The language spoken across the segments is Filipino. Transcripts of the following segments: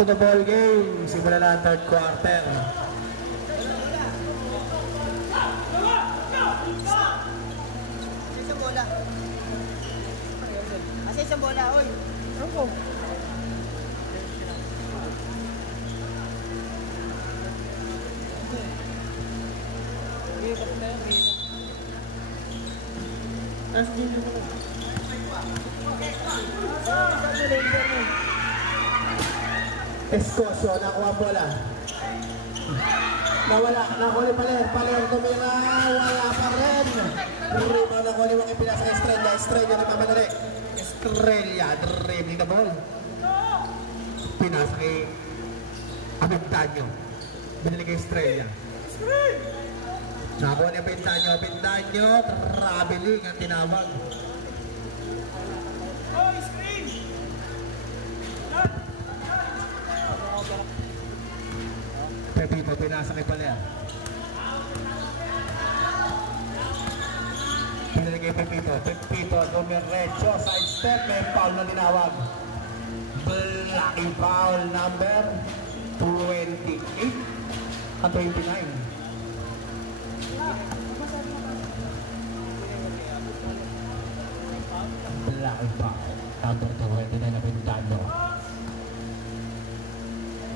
to the ball game. Simula na ang third quarter. Asa isang bola, oy. Ano? Nasa dito mo lang. Escosio, nakuha bola. Nawala, nakuli Paler tumira, wala pa rin. Rebound na kuli mga ipinasa kay Estrella nagmamadali. Estrella, dribbling the ball. Pinasa kay Aventaño. Binili kay Estrella. Nakuha ni Aventaño, traveling ang tinawag. Pepito, pinasa kay Paler. Pinili kay Pepito, dumiretso, side step, may foul na tinawag. Blacky foul number 28 at 29. Blacky foul number 29 na Aventaño.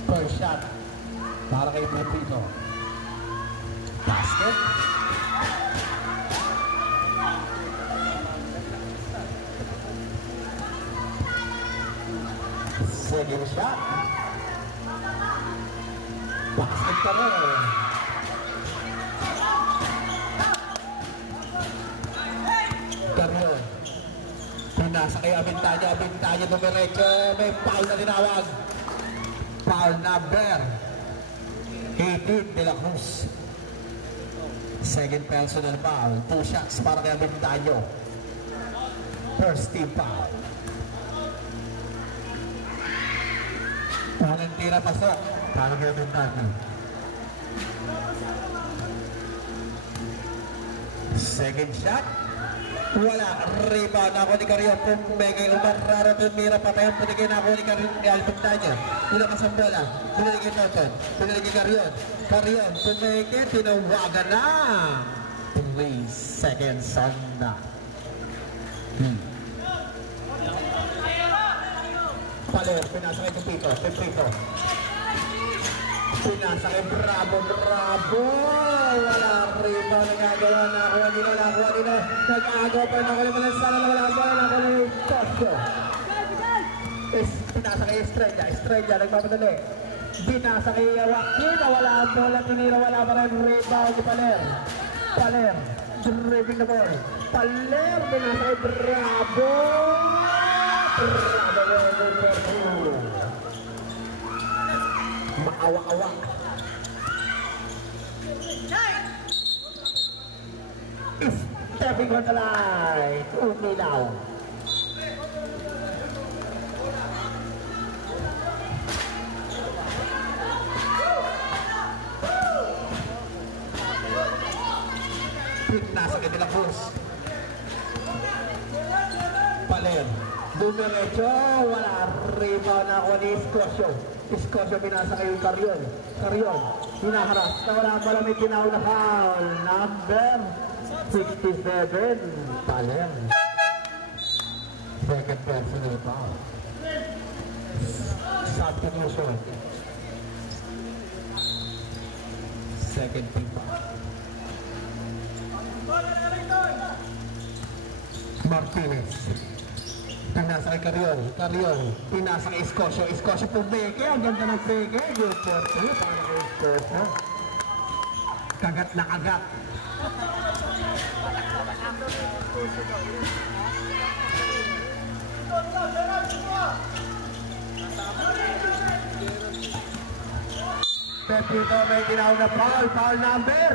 First shot para kay Pepito. Basket. Second shot. Basket ka rin. Carrion. Pinasa kay Aventaño dumiretso. May foul na tinawag. Foul number 18 de la Cruz. Second personal foul. 2 shots para kay Aventaño. First team foul. Unang tira pasok para kay Aventaño. Second shot. Wala. Rebound ako ni Carrion. Pumegay umarara. Tumira patay. Punigay na ako ni Aventaño. Nilakas ang bola. Pinili kay Toton. Pinili kay Carrion. Pumegay. Tinawagan na. 3 seconds on na. Paler. Pinasa kay Pepito. Pinasa kay Bravo. Wala rebound na gagawa. Nakuha nila. Nag-agaw pa. Nakuha nila sana na wala ba. Nakuha nila Tosto. Pinasa kay Estrella. Nagpapadali. Binasa kay Joaquin. Wala ang bola. Tinira. Wala pa rin rebound ni Paler. Dribbling the ball. Paler. Binasa kay Bravo. Maawa-awa. Stepping on the line. Umilaw. Nasa kay De La Cruz. Paler. Dumiretso. Wala. Rebound na ako ni Escosio. Pinasa kay Carrion. Hinaharas. Nawala pala may tinaw na foul. Number 67. Paler. Second personal foul. Substitution. Second team foul. Martinez. Pinasa kay Carrion. Pinasa kay Escosio. Pumeke. Ang ganda ng peke. Good for two. Para kay Escosio. Kagat na kagat. Pepito may tinawag na foul. Foul number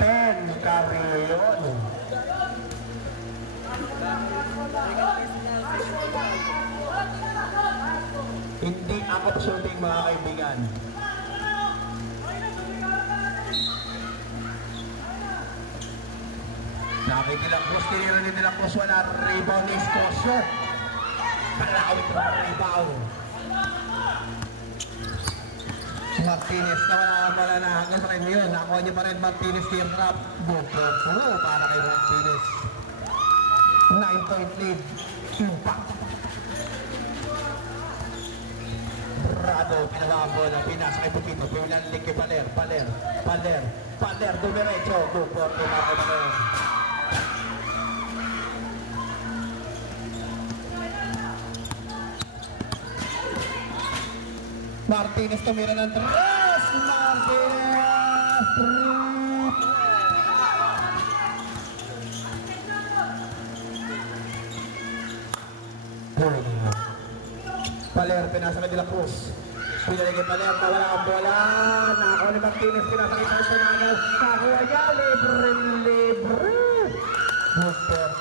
10. Carrion. Hindi ako shooting mga kaibigan. Sabi nila Cruz, tinira nila Cruz, wala rebound ni Escosio. Kalawit ng rebound. Martinez na wala na hanggang sa rin yun. Nakuha niyo pa rin Martinez teardrop. Bukod po para kay Martinez. 9-point lead. Impact. Brado, pinawabo na pinasa kay Pupito. Pinanlik kay Paler, dumiretso. Bukod po para kay Paler. Martinez tumira ng 3. Martinez! 3. Paler, pinasa kay De La Cruz. Pinaligay Paler, nawala ang bola. Nakakuha ni Martinez, pinasa kay Paler Panagaw. Nakakuha niya, libre. Booster.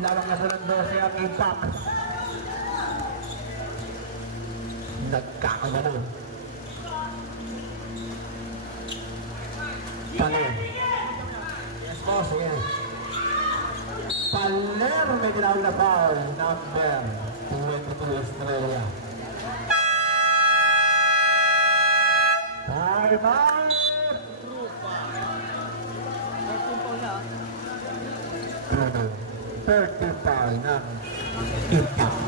Lawak na po ng 12 ang impact. Nagkakagano. Paler. Yes, boss. Yes. Paler may ginawa na foul. Number 22 Australia. Time out! 35 na impact.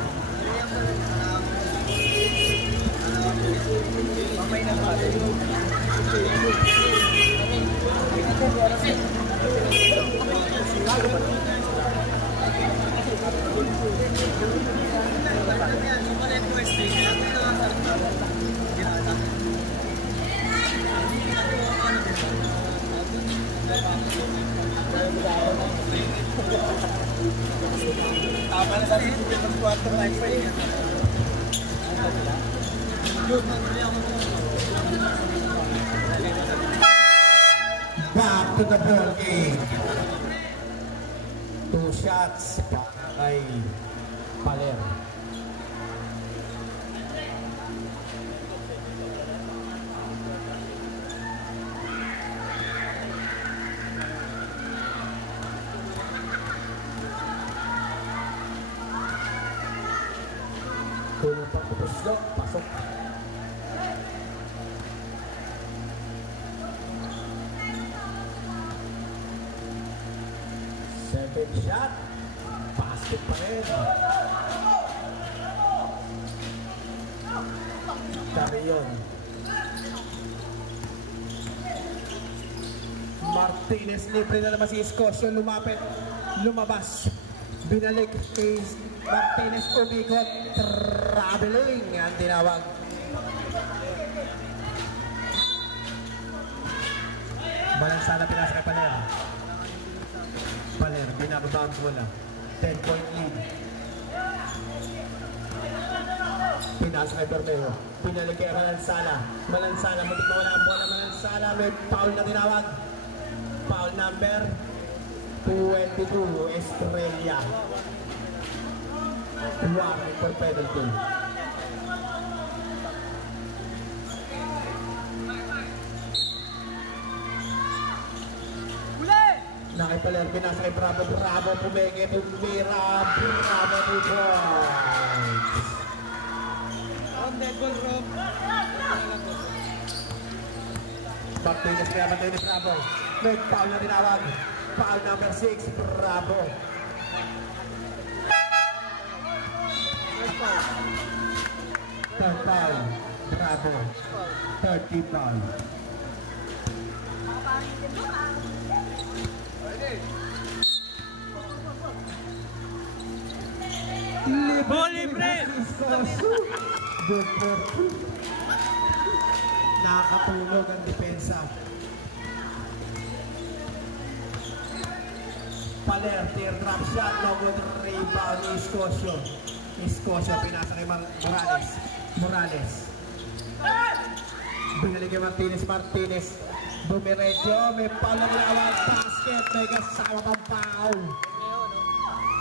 Mamay na ba? Tama na sa quarter life pa yun. Back to the ball game. 2 shots para kay Paler. Tulong pa putuslo, pasok. Second shot, basket pa rin. Carrion. Martinez, libre na naman si Escosio, lumabas. Binalik kay Martinez, umikot, traveling ang tinawag. Balansana pinasa kay Paler. Paler, binababa ang bola. 10-point lead. Pinasa kay Bermejo. Pinalik kay Malansana. Malansana, mutik mawala ang bola. Malansana, may foul na tinawag. Foul number 22, Estrella. Warning for penalty. Nakipaler, binasa kay Bravo, pumenge, tumira, Bravo, 2 points. On that goal, Rob. Martinez, kaya bantay ni Bravo. May foul na tinawag. Foul number 6, Bravo. Third foul, Bravo. 30 foul. Libre! Good for two. Nakakatulog ang depensa. Paler, teardrop shot, long rebound ni Escosio. Escosio, pinasa kay Morales. Binalik kay Martinez. Dumiretso, may palawawang basket, may kasama pang foul.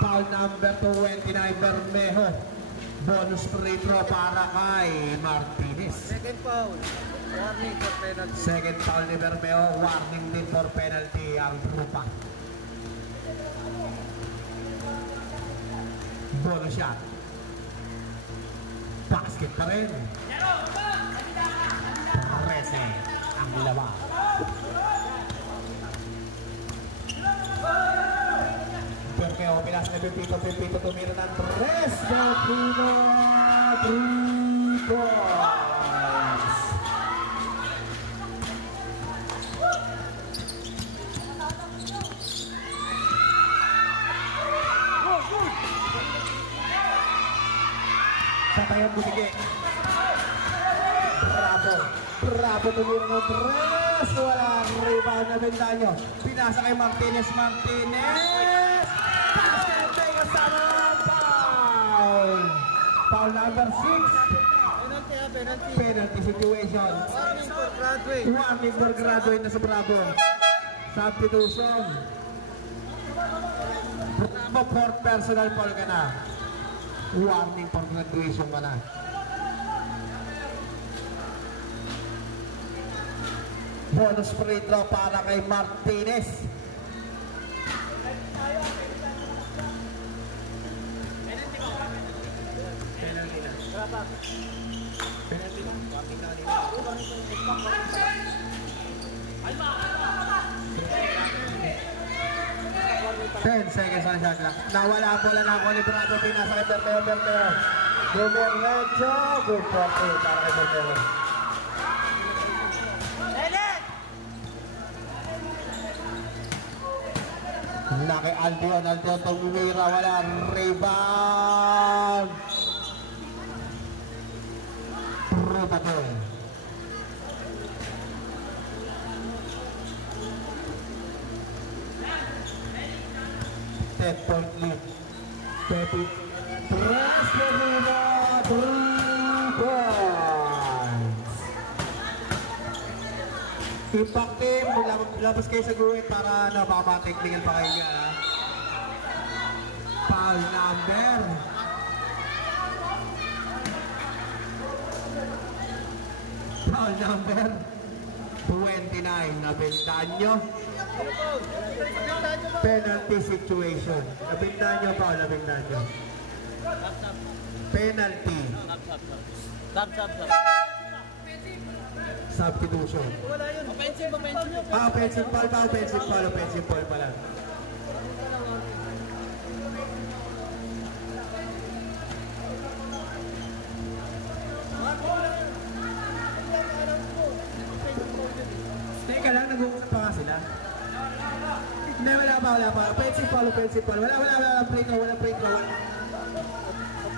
Foul number 29, Bermejo. Bonus free throw para kay Martinez. Second foul. Warning for penalty. Second foul ni Bermejo, warning din for penalty ang grupa. Bonus shot. Basket pa rin. ang lawa. Permeo, pinas na Pepito tumira ng 3. Pepino, 3 points. Sa tayang bumigay. Bravo tumira ng 3. Walang rebound na Bendaño. Pinasa kay Martinez. Basket kasama ng foul. Foul number 6. Penalty situation. Warning for graduate na sa Bravo. Substitution. Bravo, 4th personal foul ka na. Warning for graduation ka na. Bonus free throw para kay Martinez. Ten seconds on shot clock. Nawala ang bola na ako ni Bravo. Pinasa kay Berteo. Dumiretso. Good for 2 para kay Berteo. Laki Aldion tumira, wala rebound. Rebound. 10-point lead. Pepe press the rebound. 3 points. Impact team, labas kayo sa guhit para baka technical pa kayo niya. Foul number 29 na Bendaño. Penalty situation. Bendaño, foul na Bendaño. Penalty. Substitution. Offensive foul pala. Teka lang, nag-uusap pa nga sila. Hindi, wala pa. Offensive foul. Wala free throw.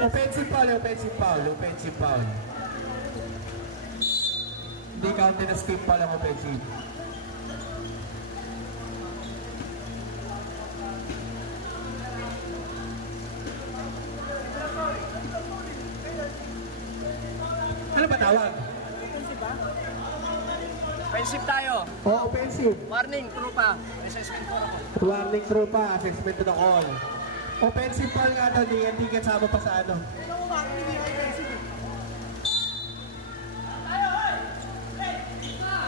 Offensive foul. Hindi counted na skip pa lang offensive. Ano ba tawag? Offensive tayo. Oh, offensive. Warning, trupa. Assessment for ako. Warning trupa, assessment to the call. Offensive foul nga daw, hindi kasama pa sa ano.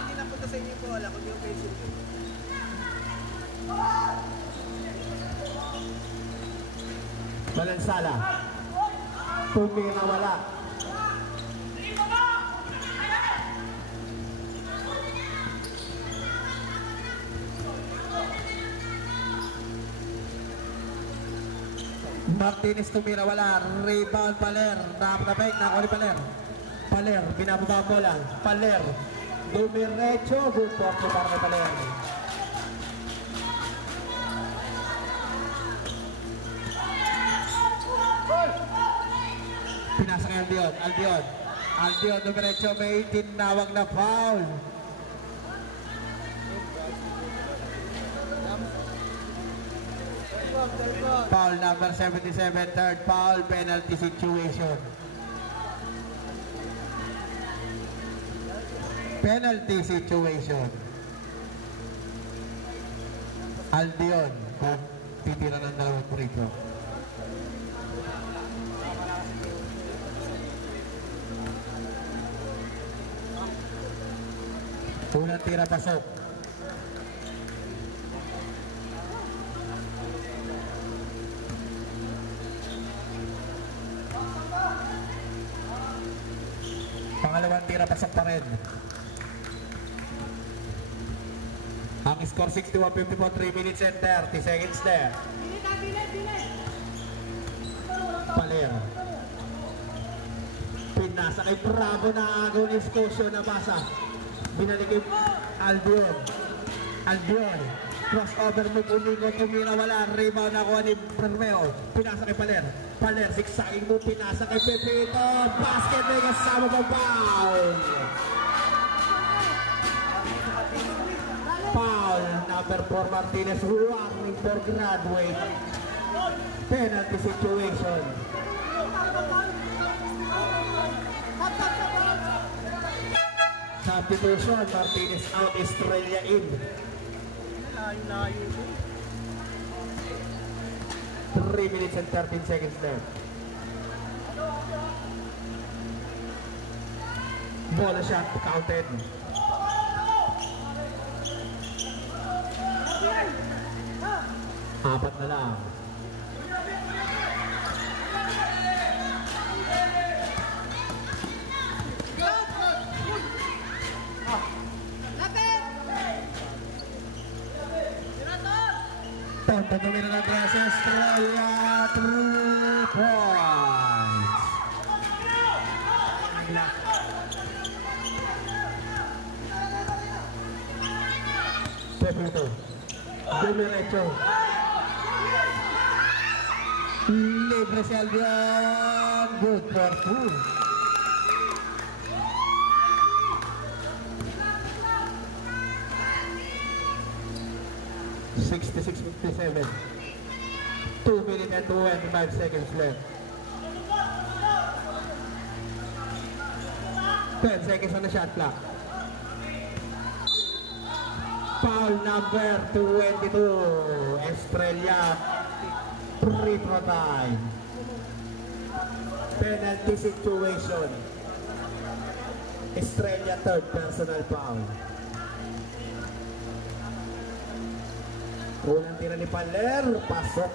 Hindi napunta sa inyo po, wala ko yung offensive. Balansala. Tumira wala. Martinez tumira wala. Rebound Paler. Napapabay na ako ni Paler. Paler, binababa mo lang. Paler. Dumiretso. Good point para kay Paler. Pinasa kay Aldion, dumiretso. May tinawag na foul. Foul number 77, third foul, penalty situation. Penalty situation. Aldion, titira ng dalawang free throw. Unang tira pasok. Pangalawang tira pasok pa rin. Ang score 61-54, 3 minutes and 30 seconds left. Paler. Pinasa kay Bravo na agaw ni Escosio na basa. Binalik kay Albion. Albion. Crossover move, umingo, tumira, wala. Rebound nakuha ni Bermeo. Pinasa kay Paler. Paler, sigsaging mo, pinasa kay Pepito. Basket may kasama pang foul. Foul, number 4 Martinez, warning for graduate. Penalty situation. Substitution, Martinez out, Estrella in. 3 minutes and 13 seconds left. Bola shot counted. Apat na lang. Tonto tumira ng tres, Estrella, 3 points. Pepito, dumiretso. Libre si Albion, good for 2. 66-57. 2 minutes and 25 seconds left. 10 seconds on the shot clock. Foul number 22. Estrella. Free throw time. Penalty situation. Estrella, third personal foul. Unang tira ni Paler, pasok.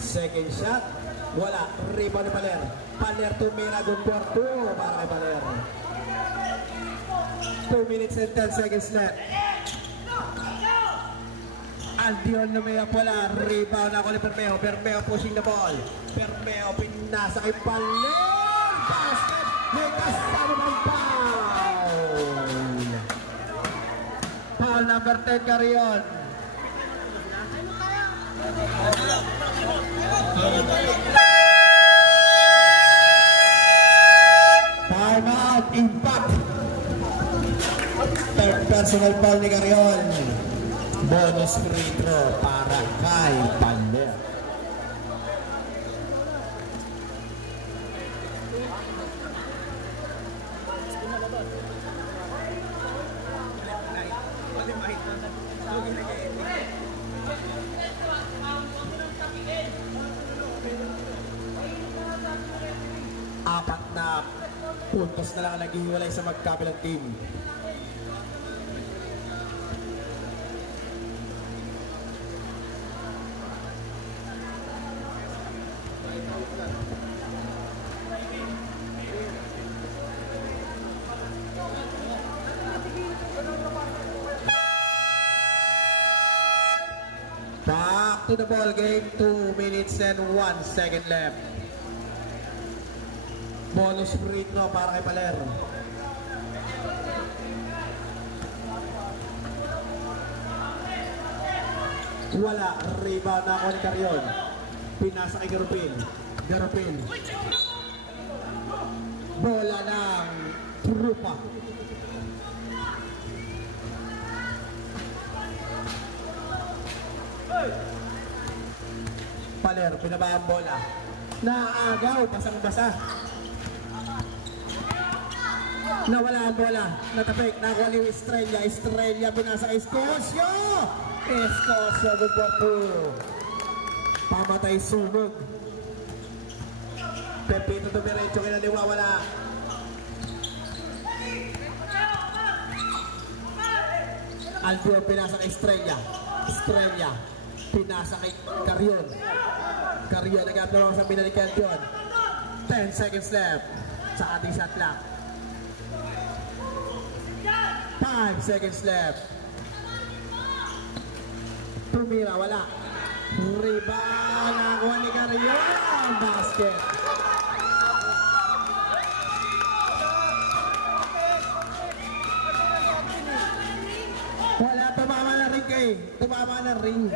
Second shot, wala. Rebound ni Paler. Paler tumira, good for 2 para kay Paler. 2 minutes and 10 seconds left. Albion na may wala. Rebound ako ni Bermeo. Bermeo pushing the ball. Bermeo pinasa kay Paler. Basket, may kasama ng foul number 10 Carrion. Time out, impact. Third personal foul ni Carrion. Bonus free throw para kay Paler. Apat na puntos na lang naghihiwalay sa magkabilang team. Back to the ball game, 2 minutes and 1 second left. Bonus free throw para kay Paler. Wala, rebound na ako ni Carrion. Pinasa kay Garopin. Garopin. Bola ng Trupa. Paler, pinaba ang bola. Naagaw, basang-basa. Nawala ang bola. Natapik, nakuha ni Estrella. Estrella, pinasa kay Escosio. Escosio, good for 2. Pamatay sunog. Pepito dumiretso, kinaliwa, wala. Albion, pinasa kay Estrella. Estrella, pinasa kay Carrion. Carrion, nag-upload sa binalik kay Albion. 10 seconds left sa ating shot clock. 5 seconds left. Tumira, wala. Rebound, nakuha ni Carrion. Basket. Wala, tumama na ring kay. Tumama na ring.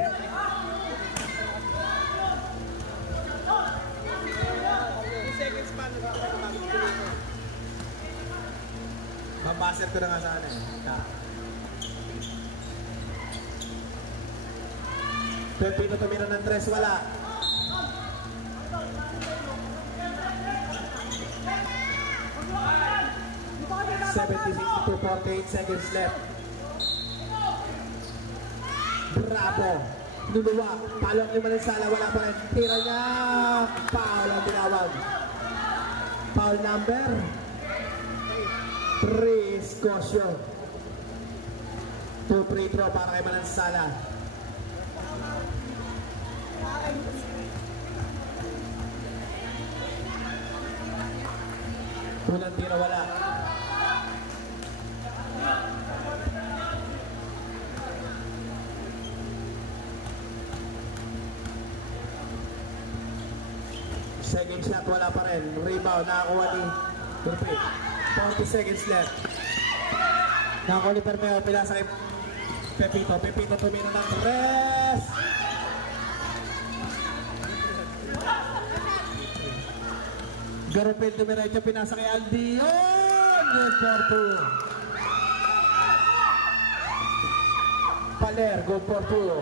Seconds pa. Mabaser ko na nga sana eh. Pepino tumira ng 3, wala. (76 to 48 seconds left). Bravo. Luluwa. Palong ni Malinsala, wala pa rin. Tira niya. Foul ang tinawag. Foul number 3, Scotia. 2 free throw para kay Malinsala. Unang tira, wala. Second shot, wala pa rin. Rebound, nakakuha ni Turpe. 40 seconds left. Nakakuha ni Permeo, pilasa kay Pepito. Pepito tumira ng 3. Garopel tumiretso, pinasa kay Aldion. Good for 2. Paler, good for 2.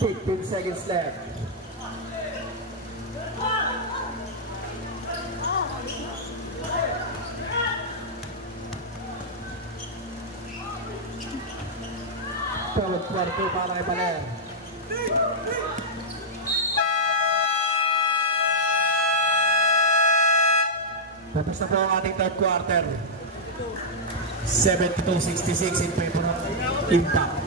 15 seconds left. Tawag kwarto para kay Paler. Tapos na po ang ating third quarter. 72-66 in favor of Impact.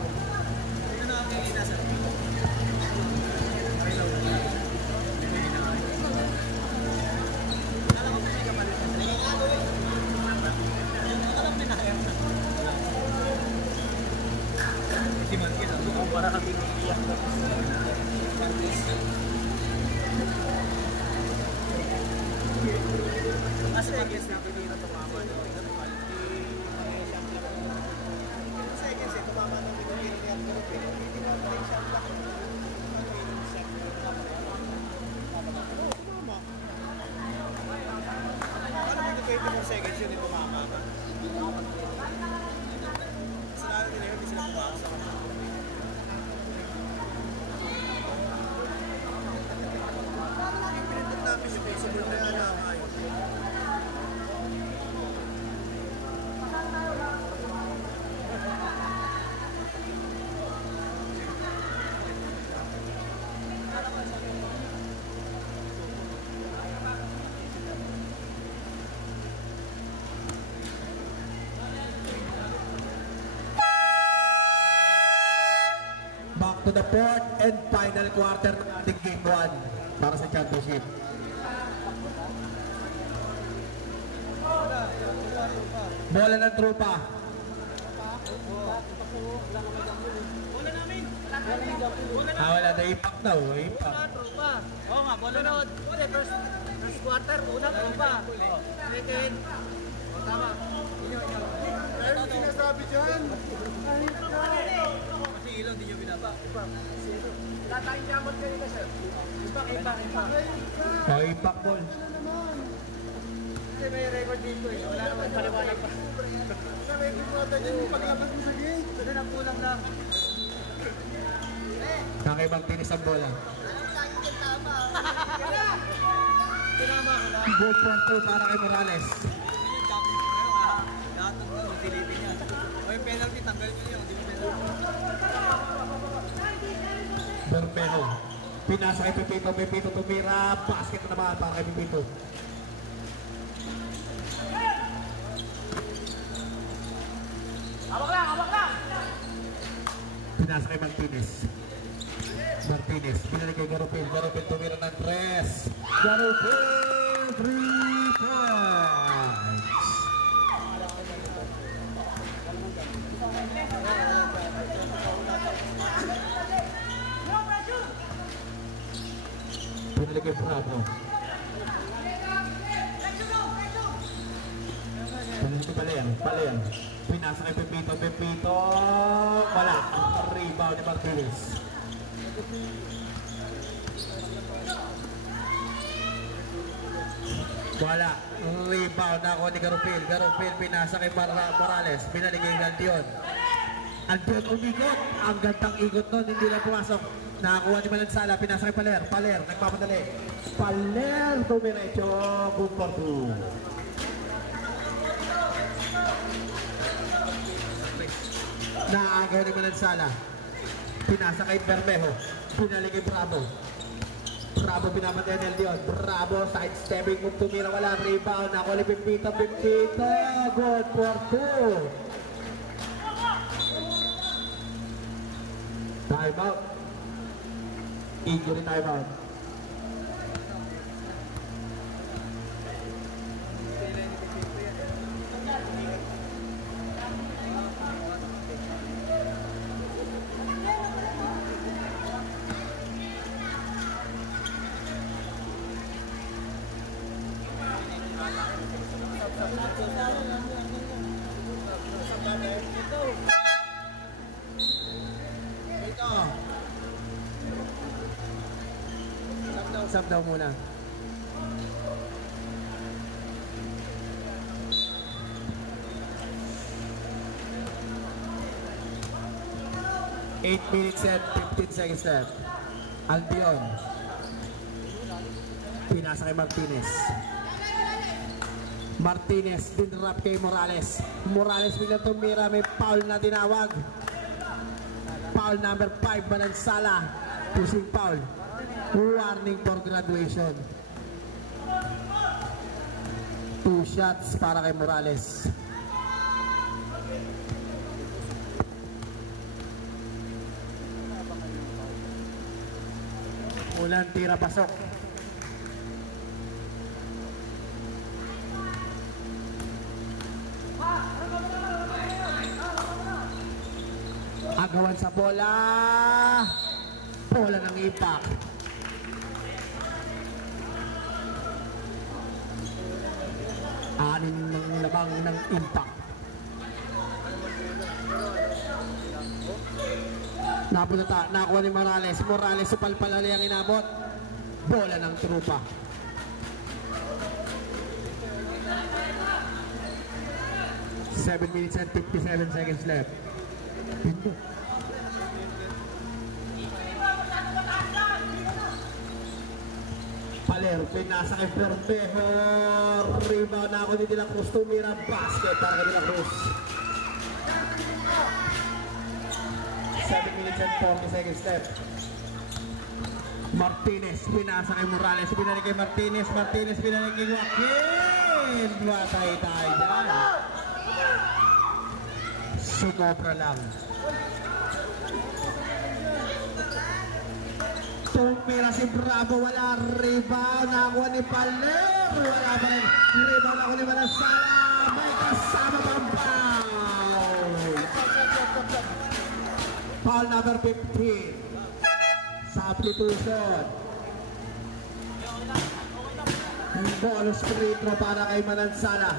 Seconds yun ito mama. Sinalo nila yun, hindi sila pumasok. Pinindot namin yung possible na alamay. Back to the fourth and final quarter ng ating game 1 para sa championship. Bola ng trupa. Wala na impact daw. Impact. Oo nga, bola na. First quarter, unang trupa. Second. Tama. Pero sinasabi dyan. Kasi ilaw, hindi nyo binaba. Wala tayong jamot kayo na, sir. Impact. Impact ball. Kasi may record dito eh. Wala naman paliwanag pa. Sa record mo natin yung paglaban mo sa game. Kasi nakulang lang. Kakaibang tinis ang bola. Tinama ko lang. Good for 2 para kay Morales. Lahat ng mga silipin niya. O yung penalty, tanggal nyo yun. Bermejo. Pinasa kay Pepito. Pepito tumira. Basket na naman para kay Pepito. Hawak lang! Pinasa kay Martinez. Pinalik kay Garopel. Garopel tumira ng 3. Garopel 3 points. Pinalik kay Bravo. Pinalik kay Palen. Pinasa kay Pepito. Wala. Rebound ni Martinez. Wala. Rebound ako ni Garupil. Garupil pinasa kay Morales. Pinalik kay Aldion. Aldion umikot. Ang gandang ikot nun. Hindi na pumasok. Nakakuha ni Malansala. Pinasa kay Paler. Paler. Nagpapadali. Paler. Tumirecho. Good for two. Naagaw ni Malansala. Pinasa kay Bermejo. Pinalik kay Bravo. Bravo pinapatay ni Aldion. Bravo side stepping kung tumira wala. Rebound. Ako ni Pepito. Good for two. Time out. Injury time out. Sub daw muna. Eight minutes and 15 seconds left. Albion. Pinasa kay Martinez. Martinez dinrap kay Morales. Morales biglang tumira. May foul na tinawag. Foul number 5 Malansala. Pushing foul. Warning for graduation. 2 shots para kay Morales. Unang tira pasok. Agawan sa bola. Bola ng impact. Anin ng labang ng impact. Napulata, nakuha ni Morales. Morales supalpalali ang inabot. Bola ng trupa. Seven minutes and 57 seconds left. Pinto. Paler, pinasa kay Bermejo. Rebound na ako ni De La Cruz. Tumira basket para kay De La Cruz. 7 minutes and 40 seconds left. Martinez, pinasa kay Morales. Pinalik kay Martinez. Martinez, pinalik kay Joaquin. Matay tayo dyan. Sumobra lang. Tumira si Bravo, wala. Rebound, nakuha ni Paler. Wala pa rin. Rebound ako ni Malansala. May kasama pang foul. Foul number 15. Substitution. Bonus free throw para kay Malansala.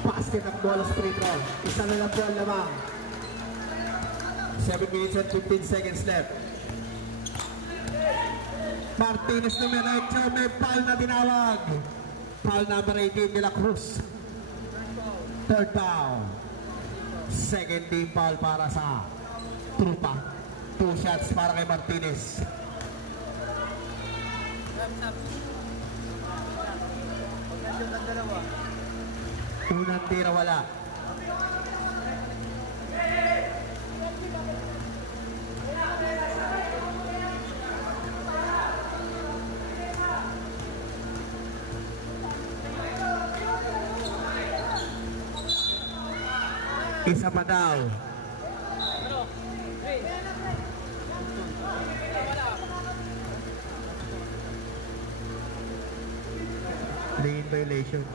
Basket at bonus free throw. Isa na lang po ang lamang. 7 minutes and 15 seconds left. Martinez numero 8, may foul na tinawag. Foul number 18, De La Cruz. Third foul. Second team foul para sa trupa. 2 shots para kay Martinez. Unang tira wala. Isa pa daw. violation.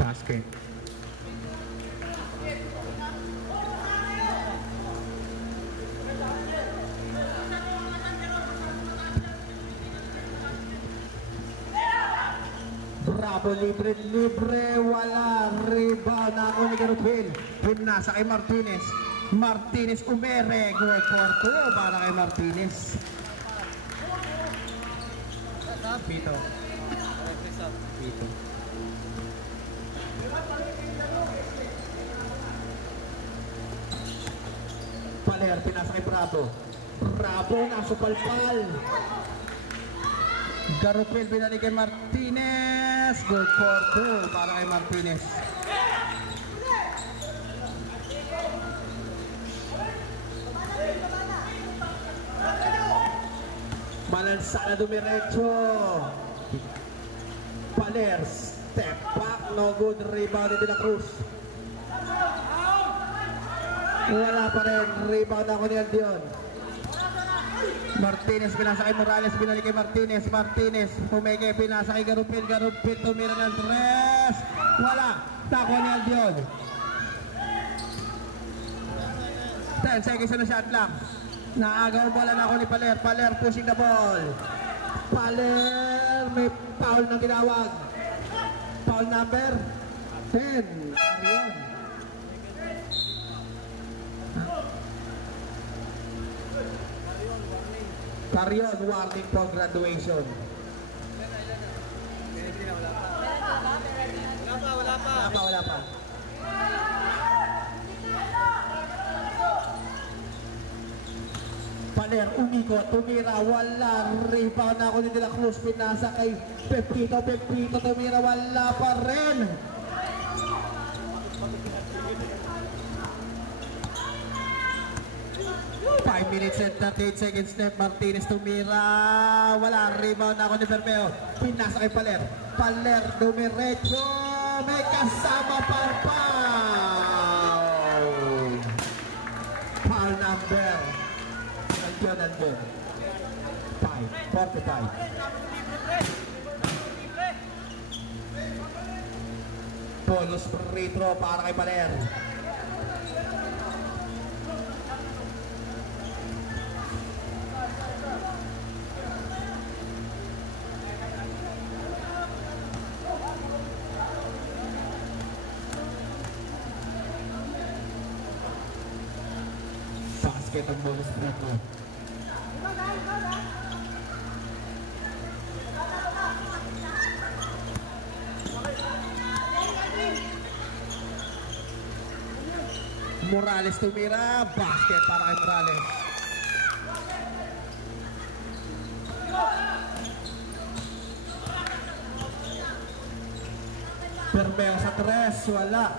Basket. Bravo, libre, wala. Rebound na ako ni Garupil. Pinasa kay Martinez. Martinez umere. Goal for 2 para kay Martinez. Pito. Pito. Paler, pinasa kay Bravo. Bravo, nasupalpal. Garupil binalik kay Martinez. Goal for 2 para kay Martinez. Malansana dumiretso. Paler, step back, no good. Rebound ni De La Cruz. Wala pa rin. Rebound ako ni Aldion. Martinez pinasa kay Morales, binalik kay Martinez. Martinez, Pumege, pinasa kay Garupil. Garupil, tumira ng 3. Wala. Tako ni Aldion. 10 seconds na shot lang. Naagaw bola na ako ni Paler. Paler pushing the ball. Paler, may foul na ginawag. Foul number 10. Arion. Carion, warning for graduation. Wala pa. Paler, umikot, tumira, wala. Rebound na ako ni De La Cruz. Pinasa kay Pepito. Pepito, tumira, wala pa rin. Five minutes and 38 seconds left. Martinez tumira. Wala. Rebound na ako ni Bermeo. Pinasa kay Paler. Paler dumiretso. May kasama pang foul. Foul number. Nandiyan. 45. Bonus free throw para kay Paler. Basket ang bonus free throw. Morales tumira, basket para kay Morales. Bermeo sa 3, wala.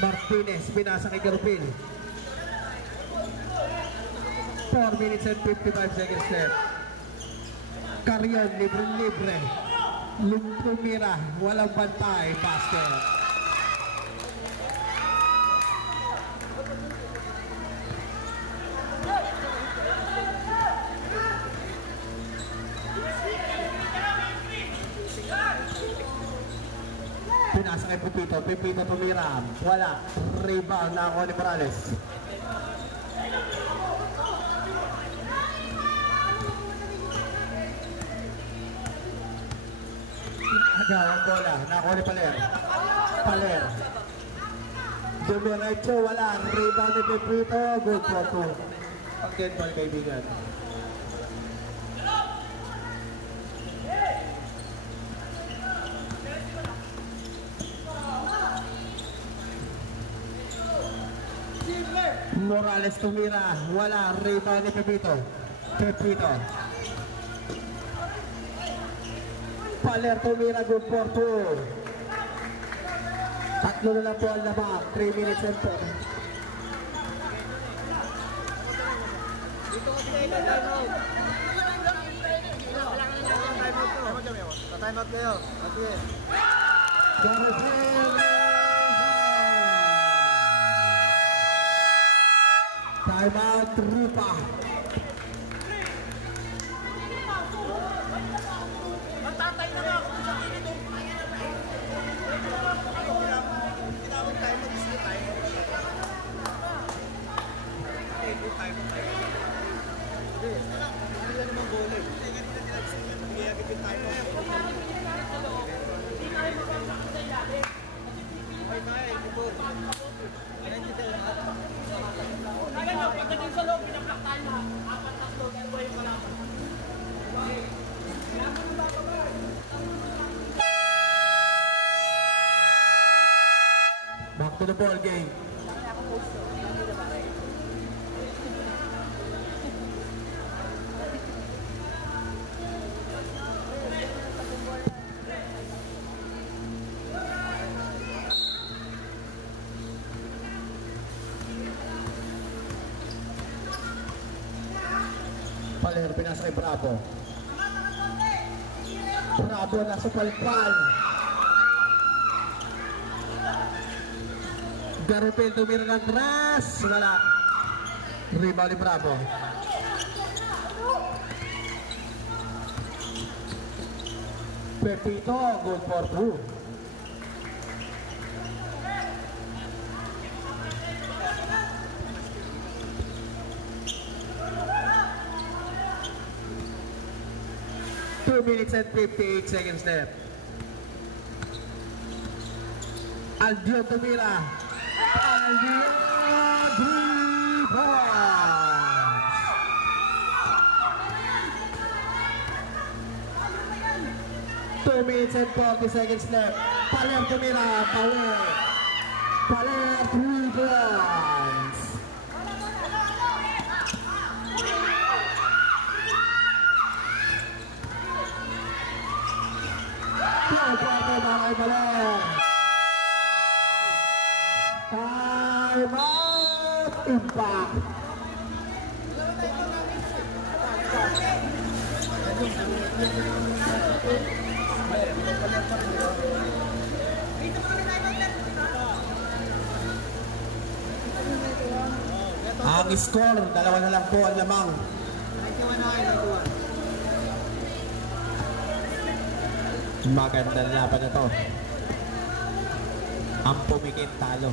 Martinez, pinasa kay Garupil. 4 minutes and 55 seconds left. Carion, libre. Lumira, walang bantay. Basket. Pinasa kay Pepito. Pepito tumira. Wala. Rebound na ako ni Morales. Agawang bola. Nako ni Paler. Paler. Dumiretso. Wala. Rebound ni Pepito. Good for 2. Ang game ball, kaibigan. Morales tumira. Wala. Rebound ni Pepito. Paler tumira. Good for 2. Tatlo na lang po ang labak. 3 minutes and 4. Dito kasi kayo Time out kayo. Sige. Time out, Rupa. Matatay na nga ako sa kilid. Tinawag tayo mag-isli tayo. Good time. Hindi na naman goal eh. Hindi agad yung time out. Ay, kaya, ito. Ayan dito. Ayan o, pagdating sa loob, pinaplak tayo na 4-3, dalawa yung malaman. Back to the ball game. Paler, pinasa kay Bravo. Bravo nasa palpal. Garupel tumira ng ras. Wala. Rebound ni Bravo. Pepito, good for 2. Minutes and 58 seconds left. Aldion tumira. Aldion 3 points. 2 minutes and 40 seconds left. Paler tumira. Paler 3 points. Time out, impact. Ang score, 2 na lang po ang lamang. Magandang laban na to. Ang pumikit talo.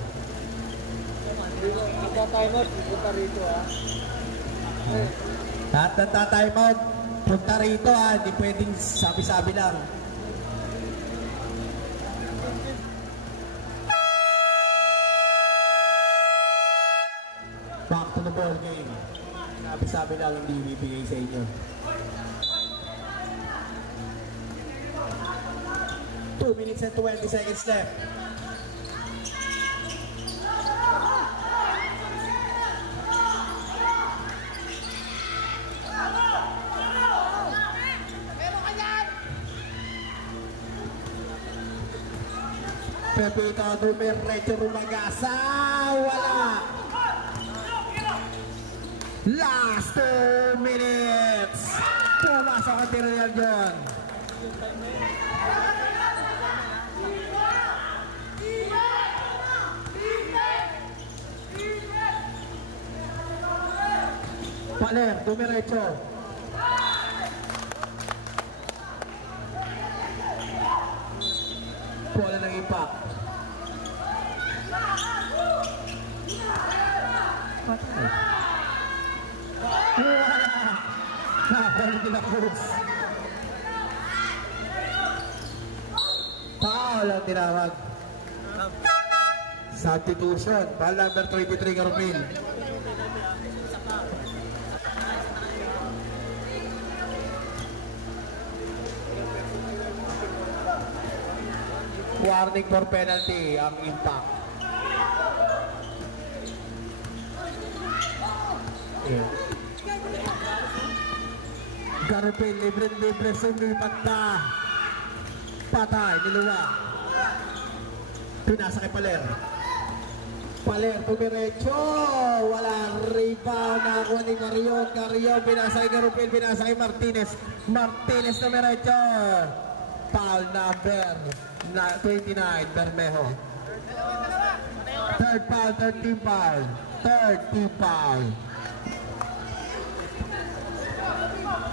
Time out, punta rito ha. Lahat ng time out, punta rito ha. Hindi pwedeng sabi-sabi lang. Back to the ball game. Sabi-sabi lang hindi ibibigay sa inyo. 2 minutes and 20 seconds left. Pepito Dumiretso Rumagasa. Wala. Last 2 minutes. Pumasok ang tiro niya dyan. Paler, Dumiretso. Bola ng impact. Nakapalik na Cruz. Foul ang tinawag. Substitution. Ball number 23, Garupil. Warning for penalty ang impact. Garupil, libre, sumipat na. Patay, niluwa. Pinasa kay Paler. Paler, Dumiretso. Wala, rebound na ako ni Carrion. Pinasa kay Garupil, pinasa kay Martinez. Martinez, Dumiretso. foul number 29, Bermejo. Third foul, third team foul. Third team foul.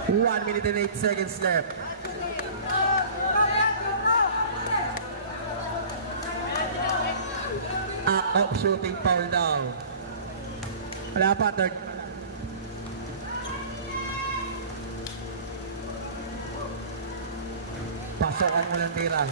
1 minute and 8 seconds left. Off shooting foul daw. Wala pa, third. Pasokan mo ng tira.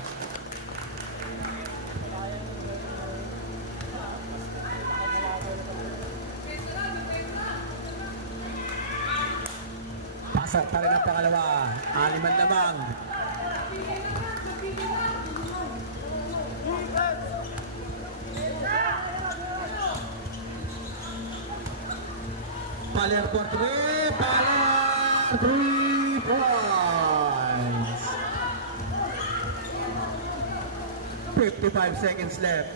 Pasok pa rin ang pangalawa. 6 lamang. Paler for 3. Paler 3 points. 55 seconds left.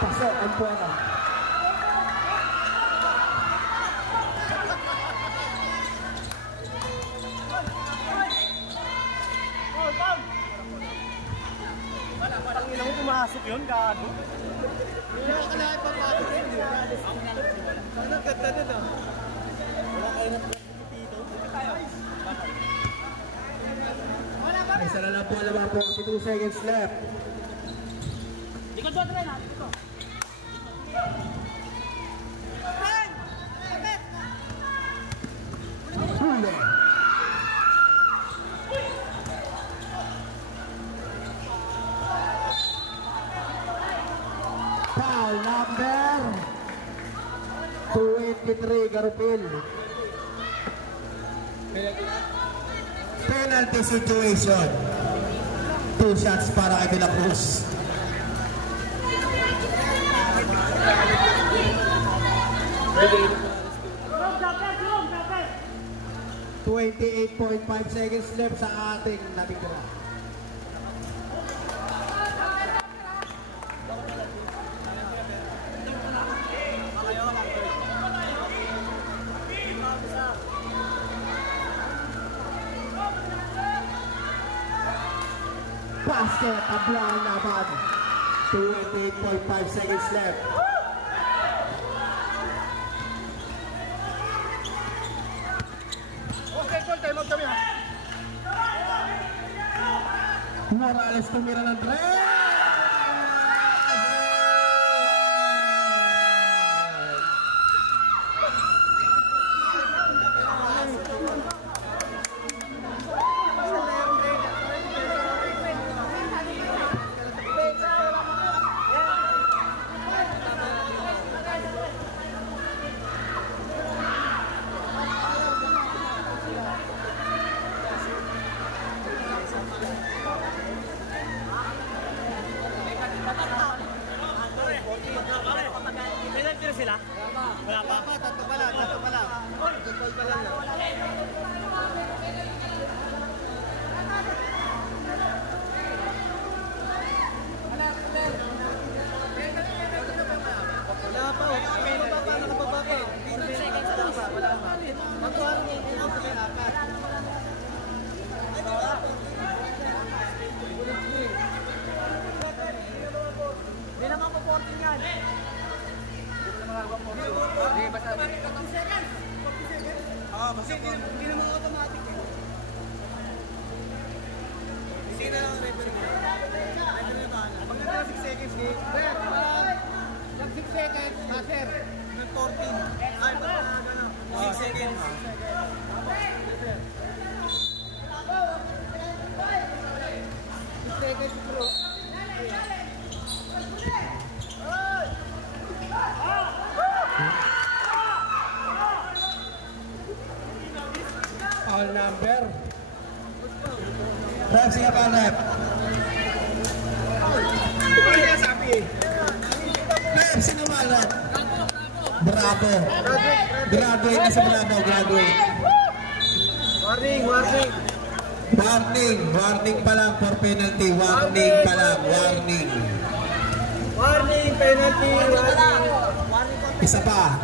Pasok ang puwaka. Tanginang pumasok yun, gago. Wala ka na ipapasok yun. Ang ganda nun ah. Wala kayo na dito. Isa na lang po, 42 seconds left. Likod mo, Dren, ha? Likod mo. Huli. Foul number 23, Garupil. Penalty situation. 2 shots para kay De La Cruz. Long dapat, long dapat. 28.5 seconds left sa ating natitira. Basket, Ablan naman. 28.5 seconds left. Okay, call time out kami ha. Morales tumira ng Dren. Sila? Wala pa? Tatlo pa lang. Tatlo pa lang. Wala pa. Nakababa pa. 15 seconds lang pa. Wala pa. Magkuhan mo yung apat. Hindi naman po 14 yan. Hindi, basta 40 seconds. Basta hindi naman automatic eh. Hindi na lang referee. Pag nagka 6 seconds eh. Pag 6 seconds, sir. Nag 14. Ay, pag 6 seconds. 6 seconds bro. All number. Rep, sige pa, Rep. Rep, sino ba, Rep? Bravo. Graduate na sa Bravo, graduate. Warning. Warning pa lang for penalty. Warning pa lang, warning. Warning, penalty. Warning. Isa pa.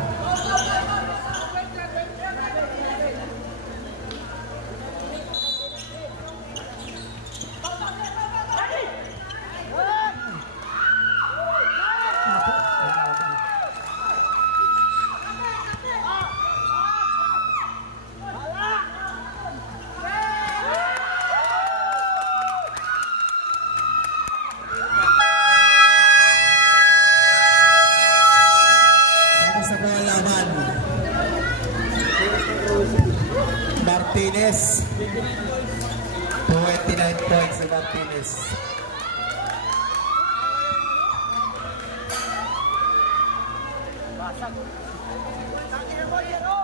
Sa mga laban, Martinez, 29 points si Martinez. Basag. Sakin mo, Jero!